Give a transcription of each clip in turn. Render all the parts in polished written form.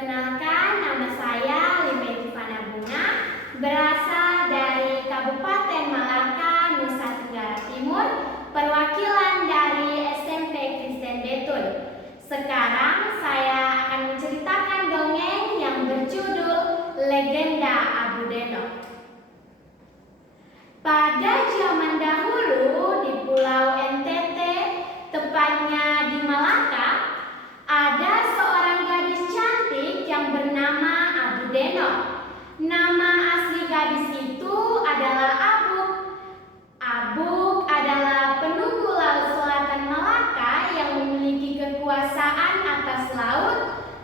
Perkenalkan, nama saya Limeti Fana Bunga, berasal dari Kabupaten Malaka, Nusa Tenggara Timur, perwakilan dari SMP Kristen Betul. Sekarang saya akan menceritakan dongeng yang berjudul Legenda Abu Denok. Pada zaman dahulu di Pulau NTT, tepatnya di Malaka, ada seorang gadis cantik yang bernama Abu Denok. Nama asli gadis itu adalah Abuk. Abuk adalah penunggu laut selatan Malaka yang memiliki kekuasaan atas laut,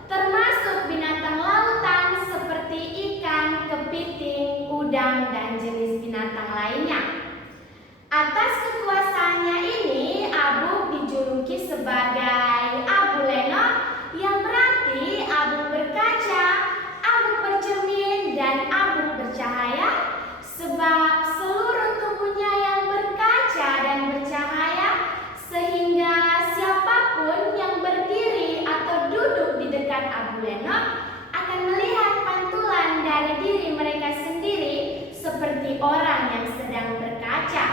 termasuk binatang lautan seperti ikan, kepiting, udang, dan jenis binatang lainnya. Atas kekuasaannya ini, Abuk dijuluki sebagai Abu Lenok, yang berarti Abuk berkaca, Abuk bercermin, dan Abuk bercahaya, sebab seluruh tubuhnya yang berkaca dan bercahaya, sehingga siapapun yang berdiri atau duduk di dekat Abu Lenok akan melihat pantulan dari diri mereka sendiri seperti orang yang sedang berkaca.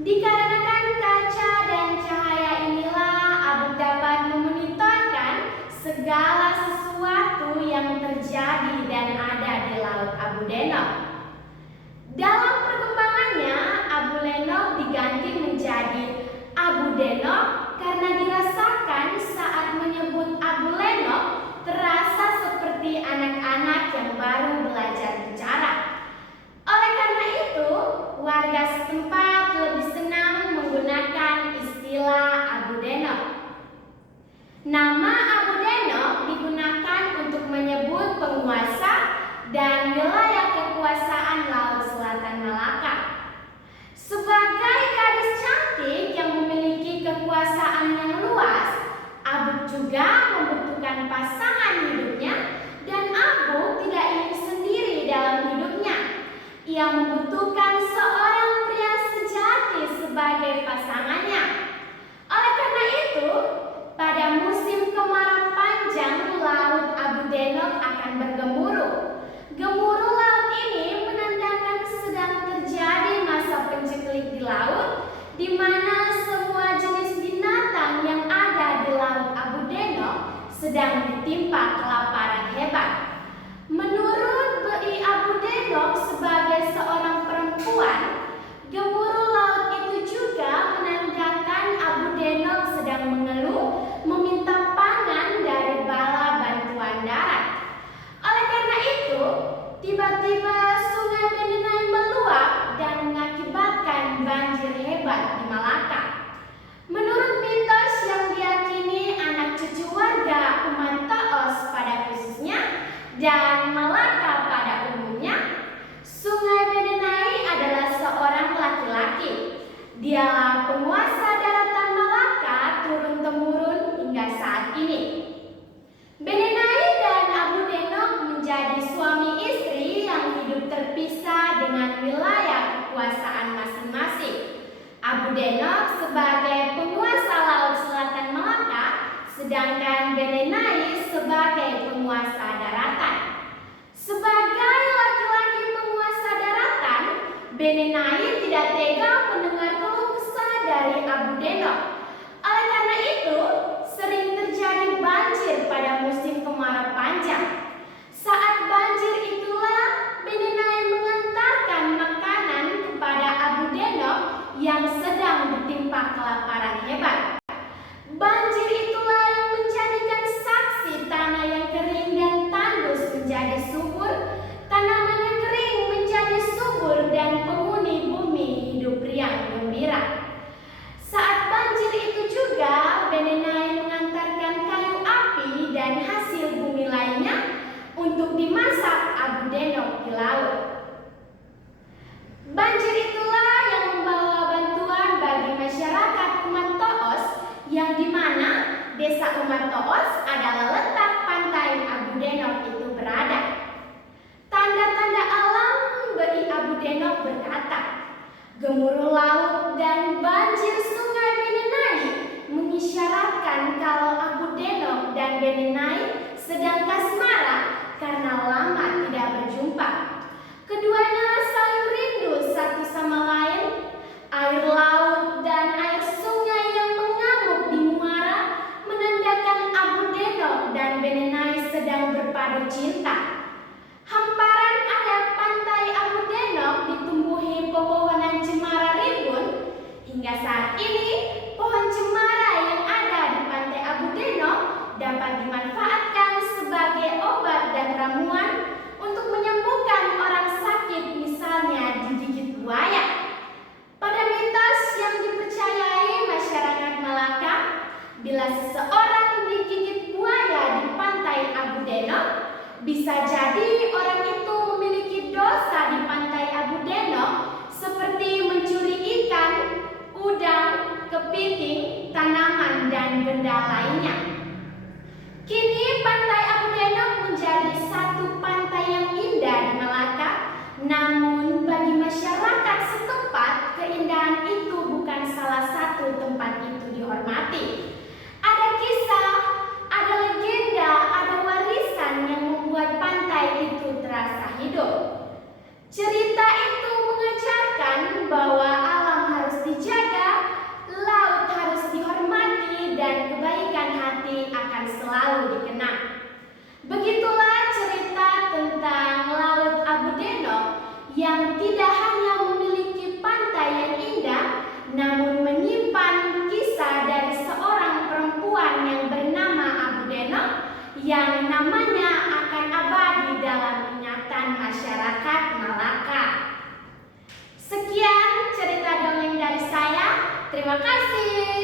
Dikarenakan kaca dan cahaya inilah Abuk dapat memonitorkan segala sesuatu yang terjadi dan ada di laut Abu Denok. Dalam perkembangannya, Abu Lenok diganti menjadi Abu Denok karena dirasakan saat menyebut Abu Lenok terasa seperti anak-anak yang baru belajar bicara. Oleh karena itu, warga setempat lebih senang menggunakan istilah Abu Denok. Nama Abu Denok digunakan untuk menyebut penguasa dan wilayah kekuasaan laut selatan Malaka. Sebagai gadis cantik yang memiliki kekuasaan yang luas, Abuk juga membutuhkan pasangan hidupnya, dan Abuk tidak ingin sendiri dalam hidupnya. Ia membutuhkan seorang pria sejati sebagai pasangannya. Oleh karena itu, pada musim kemarau panjang, laut Abu Denok akan bergemuruh. Gemuruh laut ini menandakan sedang terjadi masa penceklik di laut, di mana semua jenis binatang yang ada di laut Abu Denok sedang ditimpa kelaparan hebat. Menurut BI Abu Denok sebagai seorang perempuan, gemuruh laut itu juga menandakan Abu Denok sedang mengeluh, meminta pangan dari bala bantuan darat. Oleh karena itu, tiba-tiba Sungai Benenai meluap dan mengakibatkan banjir hebat di Malaka. Menurut mitos yang diyakini anak cucu warga umat Taos pada khususnya dan Malaka pada umumnya, Sungai Benenai adalah seorang laki-laki. Dialah penguasa daratan Malaka turun-temurun hingga saat ini. Benenai dan Abu Denok menjadi suami istri yang hidup terpisah dengan wilayah kekuasaan masing-masing. Abu Denok sebagai penguasa laut selatan Malaka, sedangkan Benenai sebagai penguasa daratan. Sebagai laki-laki penguasa daratan, Benenai tidak tega mendengar keluh kesah dari Abu Denok. Oleh karena itu, sering terjadi banjir pada musim kemarau panjang. Saat banjir itulah Benenai mengantarkan makanan kepada Abu Denok yang sedang ditimpa kelaparan hebat. Banjir itulah yang menjadikan saksi tanah yang kering dan tandus menjadi subur, tanaman yang kering menjadi subur, dan penghuni bumi hidup riang gembira. Saat banjir itu juga Benenai mengantarkan kayu api dan hasil bumi lainnya untuk dimasak Abu Denok di laut. Banjir itulah yang membawa bantuan bagi masyarakat umat Taos, yang dimana desa umat Taos adalah letak pantai Abu Denok itu berada. Tanda-tanda alam bagi Abu Denok berkata, gemuruh laut dan banjir Sungai Benenai mengisyaratkan kalau Abu Denok dan Benenai sedang kasmaran karena lama tidak berjumpa. Keduanya saling rindu satu sama lain. Air laut dan air sungai yang mengamuk di muara menandakan Abu Denok dan Benenai sedang berpadu cinta. Hamparan area pantai Abu Denok ditumbuhi pepohonan cemara rimbun. Hingga saat ini, pohon cemara yang ada di pantai Abu Denok dapat dimanfaatkan sebagai obat dan ramuan untuk menyembuhkan orang sakit, misalnya digigit buaya. Pada mitos yang dipercayai masyarakat Malaka, bila seseorang digigit buaya di pantai Abu Denok, bisa jadi orang itu memiliki dosa di pantai Abu Denok seperti mencuri ikan, udang, kepiting, tanaman, dan benda lainnya. Kini pantai Abu Denok menjadi satu pantai yang indah di Malaka. Namun bagi masyarakat setempat, keindahan itu bukan salah satu tempat itu dihormati. Ada kisah, ada legenda, ada warisan yang membuat pantai itu terasa hidup. Cerita itu mengajarkan bahwa alam harus dijaga, laut harus dihormati, dan kebaikan hati akan selalu dikenang. Begitulah cerita tentang Laut Abu Denok yang tidak hanya memiliki pantai yang indah, namun menyimpan kisah dari seorang perempuan yang bernama Abu Denok yang namanya akan abadi dalam ingatan masyarakat Malaka. Sekian cerita dongeng dari saya. Terima kasih.